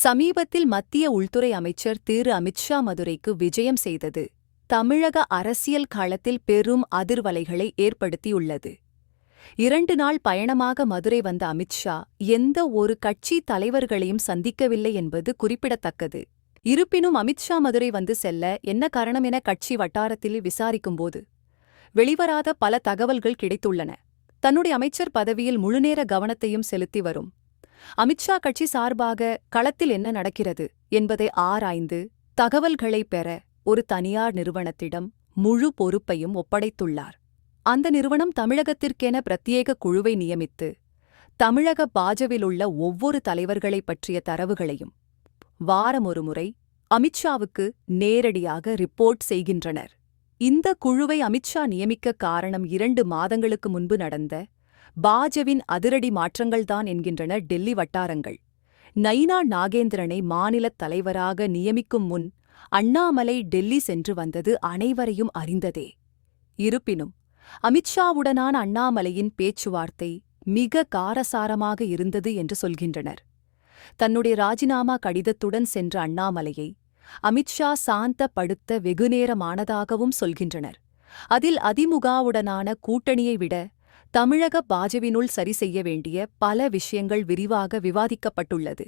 சமீபத்தில் மத்திய உள்துறை அமைச்சர் திரு அமித்ஷா மதுரைக்கு விஜயம் செய்தது தமிழக அரசியல் களத்தில் பெரும் அதிர்வலைகளை ஏற்படுத்தியுள்ளது. 2 நாள் பயணமாக மதுரை வந்த அமித்ஷா எந்த ஒரு கட்சி தலைவர்களையும் சந்திக்கவில்லை என்பது குறிப்பிடத்தக்கது. இருப்பினும் அமித்ஷா மதுரை வந்து செல்ல என்ன காரணம் என கட்சி வட்டாரத்தில் விசாரிக்கும்போது வெளிவராத பல தகவல்கள் கிடைத்துள்ளன. தன்னுடைய அமைச்சர் பதவியில் முழுநேர கவனத்தையும் செலுத்தி வரும் அமித்ஷா கட்சி சார்பாக களத்தில் என்ன நடக்கிறது என்பதை ஆராய்ந்து தகவல்களை பெற ஒரு தனியார் நிறுவனத்திடம் முழு பொறுப்பையும் ஒப்படைத்துள்ளார். அந்த நிறுவனம் தமிழகத்திற்கென பிரத்யேக குழுவை நியமித்து தமிழக பாஜவிலுள்ள ஒவ்வொரு தலைவர்களைப் பற்றிய தரவுகளையும் வாரம் ஒரு முறை அமித்ஷாவுக்கு நேரடியாக ரிப்போர்ட் செய்கின்றனர். இந்த குழுவை அமித்ஷா நியமிக்க காரணம் 2 மாதங்களுக்கு முன்பு நடந்த பாஜவின் அதிரடி மாற்றங்கள்தான் என்கின்றன டெல்லி வட்டாரங்கள். நைனா நாகேந்திரனை மாநிலத் தலைவராக நியமிக்கும் முன் அண்ணாமலை டெல்லி சென்று வந்தது அனைவரையும் அறிந்ததே. இருப்பினும் அமித்ஷாவுடனான அண்ணாமலையின் பேச்சுவார்த்தை மிக காரசாரமாக இருந்தது என்று சொல்கின்றனர். தன்னுடைய ராஜினாமா கடிதத்துடன் சென்ற அண்ணாமலையை அமித்ஷா சாந்தப்படுத்த வெகுநேரமானதாகவும் சொல்கின்றனர். அதில் அதிமுகவுடனான கூட்டணியை விட தமிழக பாஜவினுள் சரி செய்ய வேண்டிய பல விஷயங்கள் விரிவாக விவாதிக்கப்பட்டுள்ளது.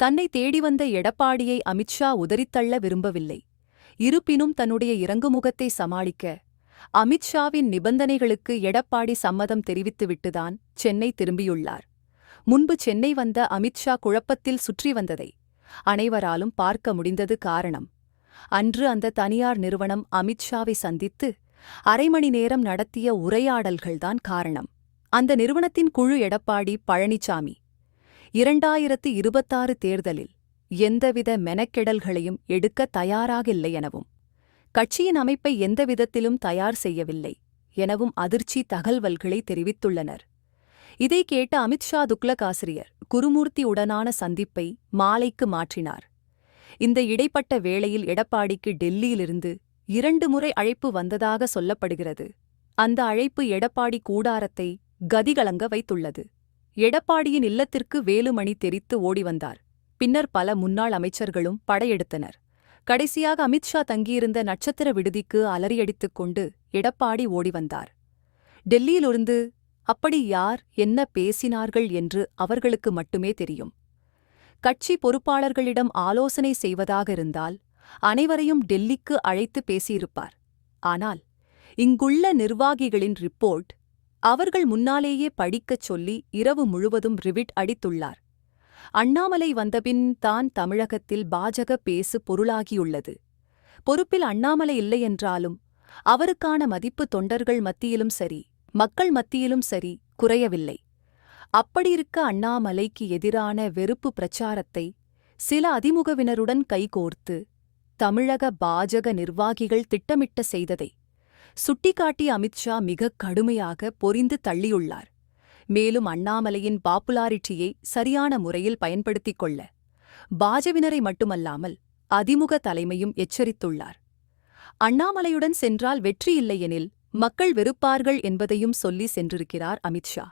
தன்னை தேடி வந்த எடப்பாடியை அமித்ஷா உதறித்தள்ள விரும்பவில்லை. இருப்பினும் தன்னுடைய இறங்குமுகத்தை சமாளிக்க அமித்ஷாவின் நிபந்தனைகளுக்கு எடப்பாடி சம்மதம் தெரிவித்துவிட்டுதான் சென்னை திரும்பியுள்ளார். முன்பு சென்னை வந்த அமித்ஷா குழப்பத்தில் சுற்றி வந்ததை அனைவராலும் பார்க்க முடிந்தது காரணம். அன்று அந்த தனியார் நிறுவனம் அமித்ஷாவை சந்தித்து அரை மணி நேரம் நடத்திய உரையாடல்கள்தான் காரணம். அந்த நிறுவனத்தின் குழு எடப்பாடி பழனிசாமி 2026 தேர்தலில் எந்தவித மெனக்கெடல்களையும் எடுக்க தயாராகில்லை எனவும் கட்சியின் அமைப்பை எந்த விதத்திலும் தயார் செய்யவில்லை எனவும் அதிர்ச்சி தகவல்களை தெரிவித்துள்ளனர். இதை கேட்ட அமித்ஷா துக்ளக் ஆசிரியர் குருமூர்த்தியுடனான சந்திப்பை மாலைக்கு மாற்றினார். இந்த இடைப்பட்ட வேளையில் எடப்பாடிக்கு டெல்லியிலிருந்து 2 முறை அழைப்பு வந்ததாக சொல்லப்படுகிறது. அந்த அழைப்பு எடப்பாடி கூடாரத்தை கதிகலங்க வைத்துள்ளது. எடப்பாடியின் இல்லத்திற்கு வேலுமணி தெரித்து ஓடி வந்தார். பின்னர் பல முன்னாள் அமைச்சர்களும் படையெடுத்தனர். கடைசியாக அமித்ஷா தங்கியிருந்த நட்சத்திர விடுதிக்கு அலறியடித்துக் கொண்டு எடப்பாடி ஓடி வந்தார். டெல்லியிலிருந்து அப்படி யார் என்ன பேசினார்கள் என்று அவர்களுக்கு மட்டுமே தெரியும். கட்சி பொறுப்பாளர்களிடம் ஆலோசனை செய்வதாக இருந்தால் அனைவரையும் டெல்லிக்கு அழைத்து பேசியிருப்பார். ஆனால் இங்குள்ள நிர்வாகிகளின் ரிப்போர்ட் அவர்கள் முன்னாலேயே படிக்கச் சொல்லி இரவு முழுவதும் ரிவிட் அடித்துள்ளார். அண்ணாமலை வந்தபின் தான் தமிழகத்தில் பாஜக பேசு பொருளாகியுள்ளது. பொறுப்பில் அண்ணாமலை இல்லையென்றாலும் அவருக்கான மதிப்பு தொண்டர்கள் மத்தியிலும் சரி மக்கள் மத்தியிலும் சரி குறையவில்லை. அப்படியிருக்க அண்ணாமலைக்கு எதிரான வெறுப்பு பிரச்சாரத்தை சில அதிமுகவினருடன் கைகோர்த்து தமிழக பாஜக நிர்வாகிகள் திட்டமிட்ட செய்ததை சுட்டிக்காட்டிய அமித்ஷா மிக கடுமையாக பொரிந்து தள்ளியுள்ளார். மேலும் அண்ணாமலையின் பாப்புலாரிட்டியை சரியான முறையில் பயன்படுத்திக் கொள்ள பாஜவினரை மட்டுமல்லாமல் அதிமுக தலைமையும் எச்சரித்துள்ளார். அண்ணாமலையுடன் சென்றால் வெற்றி இல்லையெனில் மக்கள் வெறுப்பார்கள் என்பதையும் சொல்லி சென்றிருக்கிறார் அமித்ஷா.